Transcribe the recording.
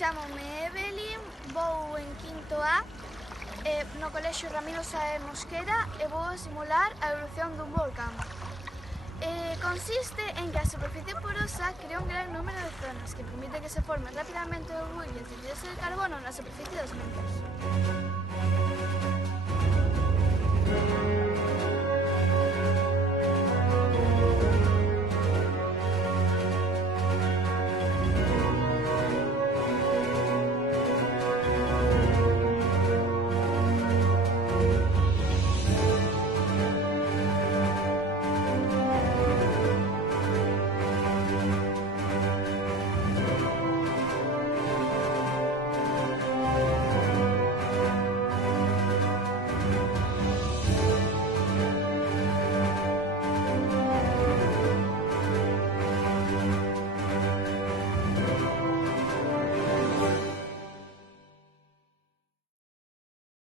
Chámome Evelyn, vou en quinto A no colexio Ramiro Sáenz Mosquera e vou simular a erupción dun volcán. Consiste en que a superficie porosa crea un gran número de zonas que permite que se formen rapidamente burbullas de dióxido de carbono na superficie dos medios.